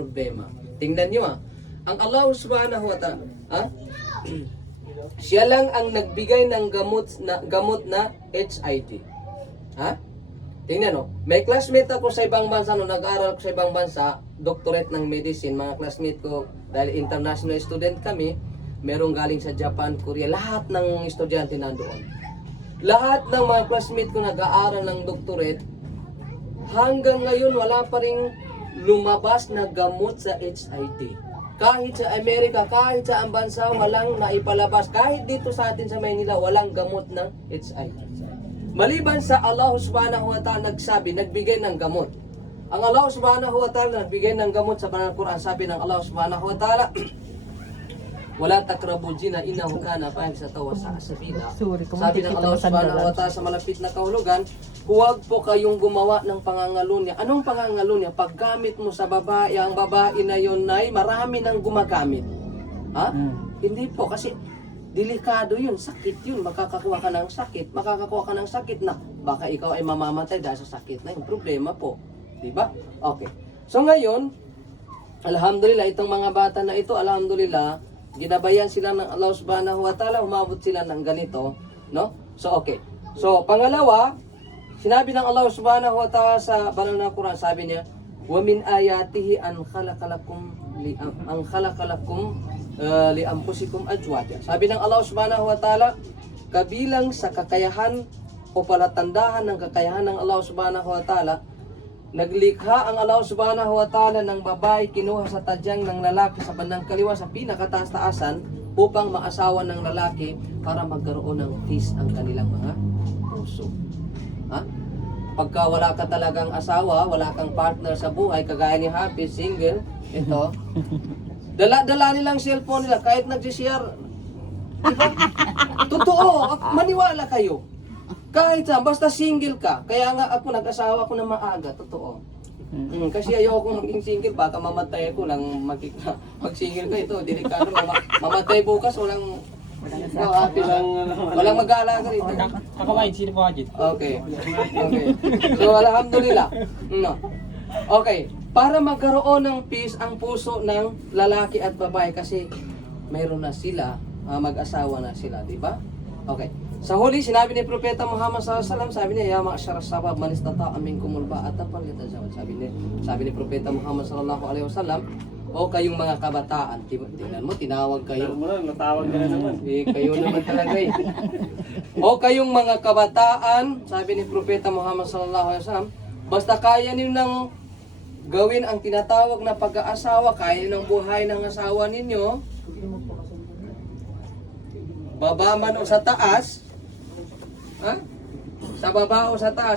problema. Tingnan nyo ang Allah subhanahu wa ta'ala, siya lang ang nagbigay ng gamot na HIV. Tingnan may classmate ako sa ibang bansa, nag-aaral ko sa ibang bansa, doctorate ng medicine, mga classmate ko, dahil international student kami, merong galing sa Japan, Korea, lahat ng estudyante nandoon. Lahat ng mga classmate ko nag-aaral ng doctorate, hanggang ngayon wala pa ring lumabas na gamot sa HIV. Kahit sa Amerika, kahit sa ang bansa, walang naipalabas. Kahit dito sa atin sa Maynila, walang gamot ng HIV. Maliban sa Allah subhanahu wa ta'ala nagsabi, nagbigay ng gamot. Ang Allah subhanahu wa ta'ala nagbigay ng gamot sa banal Quran. Sabi ng Allah subhanahu wa ta'ala, wala takrabu zina innahu kana fahisatan wa sa'a sabila. Sabi ng Allah subhanahu wa ta'ala sa malapit na kahulugan, huwag po kayong gumawa ng pangangalunya. Anong pangangalunya? Paggamit mo sa babae, ang babae na yun ay marami nang gumagamit. Hindi po, kasi delikado yun, sakit yun, makakakuha ka ng sakit na baka ikaw ay mamamatay dahil sa sakit na yung problema po, di ba? Okay, so ngayon alhamdulillah, itong mga bata na ito, alhamdulillah, ginabayan sila ng Allah subhanahu wa ta'ala, umabot sila ng ganito, no? So okay, so pangalawa, sinabi ng Allah subhanahu wa ta'ala sa banal na Quran, sabi niya, wa min ayatihi an khalaqalakum li anfusikum azwaja. Sabi ng Allah subhanahu wa ta'ala, kabilang sa kakayahan o palatandahan ng kakayahan ng Allah subhanahu wa ta'ala, naglikha ang Allah subhanahu wa ta'ala ng babae, kinuha sa tadyang ng lalaki sa bandang kaliwa sa pinakataas-taasan upang maasawa ng lalaki para magkaroon ng peace ang kanilang mga puso. Pagka wala ka talagang asawa, wala kang partner sa buhay, kagaya ni Happy, single, ito, dala nilang cellphone nila kahit nag-share. Diba? Totoo, maniwala kayo. Kahit basta single ka. Kaya nga ako nag-asawa ko na maaga, totoo. Kasi ayoko maging single, baka mamatay ako lang mag-single ko. Ito, delikado. Mamatay bukas, walang mag-aalaga rito. Kakawait, sino po agad? Okay. So, alhamdulillah. No. Okay. Para magkaroon ng peace ang puso ng lalaki at babae, kasi mayroon na sila, mag-asawa na sila, di ba? Okay. Sa huli, sinabi ni Propeta Muhammad SAW, sabi niya, ya ma'asyara sabab man istata'a minkumul ba'ata falyatazawwaj. Sabi ni Propeta Muhammad SAW, o kayong mga kabataan, tingnan mo, tinawag kayo. Natawag ka na naman. Kayo naman talaga O kayong mga kabataan, sabi ni Propeta Muhammad SAW, basta kaya niyo nang gawin ang tinatawag na pag-aasawa, kaya ng buhay ng asawa ninyo, baba man o sa taas, sa baba o sa taas,